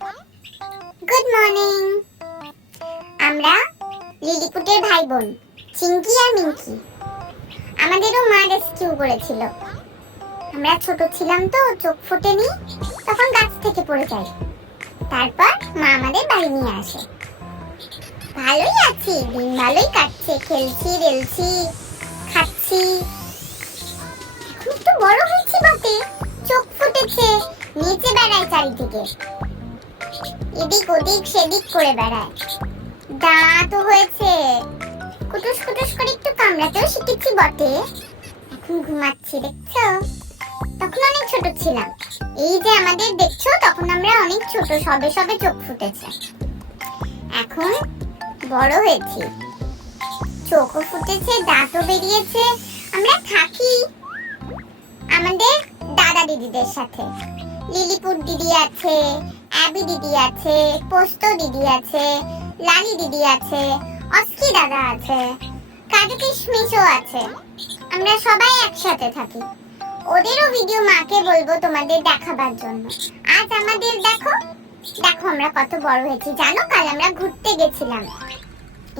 Good morning. আমরা লিলিপুটের ভাই বোন চিঙ্কি আর মিঙ্কি। আমাদেরও মা রেস্কিউ করেছিল। আমরা ছোট ছিলাম তো চোখ ফোটেনি, তখন গাছ থেকে পড়ে যাই। তারপর মা আমাদের বাড়ি নিয়ে আসে। ভালোই আছি, দিন ভালোই কাটছে, খেলছি রেলছি খাচ্ছি। এখন একটু বড় হয়েছি বটে, চোখ ফুটেছে, নিচে বেড়ায় চারিদিকে, এদিক ওদিক সেদিক করে বেড়ায়। দাঁত হয়েছে, কুটুস কুটুস করে একটু কামড়াতেও শিখেছি বটে। এখন ঘুমাচ্ছি, দেখছো? তখন অনেক ছোট ছিলাম। এই যে আমাদের দেখছো, তখন আমরা অনেক ছোট, সবে সবে চোখ ফুটেছে। এখন বড় হয়েছি, চোখও ফুটেছে, দাঁতও বেরিয়েছে। আমরা থাকি আমাদের দাদা দিদিদের সাথে। লিলিপুট দিদি আছে, অ্যাবি দিদি আছে, পোস্ত দিদি আছে, লালি দিদি আছে, অস্কি দাদা আছে, কাজু কিশমিশও আছে। আমরা সবাই একসাথে থাকি। ওদেরও ভিডিও মাকে বলবো তোমাদের দেখাবার জন্য। আজ আমাদের দেখো দেখো আমরা কত বড় হয়েছি। জানো, কাল আমরা ঘুরতে গেছিলাম।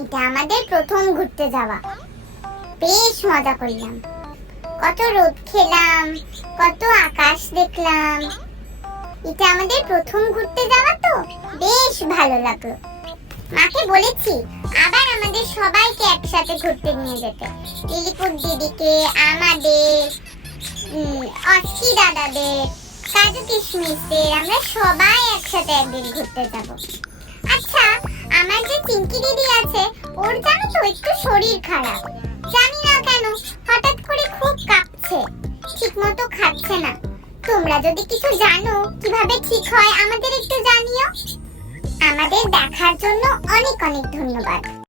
এটা আমাদের প্রথম ঘুরতে যাওয়া। বেশ মজা করলাম, কত রোদ খেলাম, কত আকাশ দেখলাম। এটা আমাদের প্রথম ঘুরতে যাওয়া, তো বেশ ভালো লাগলো। মাকে বলেছি আবার আমাদের সবাইকে একসাথে ঘুরতে নিয়ে যেতে। লিলিপুট দিদিকে, আমাদের, অস্কি দাদাদের, কাজু কিশমিশদের, আমরা সবাই একসাথে একদিন ঘুরতে যাব। আচ্ছা, আমার যে চিঙ্কি দিদি আছে, ওর জানো তো একটু শরীর খারাপ। জানি না কেন হঠাৎ করে খুব কাঁপছে, ঠিকমতো খাচ্ছে না। তোমরা যদি কিছু জানো কিভাবে ঠিক হয়, আমাদের একটু জানিও। আমাদের দেখার জন্য অনেক অনেক ধন্যবাদ।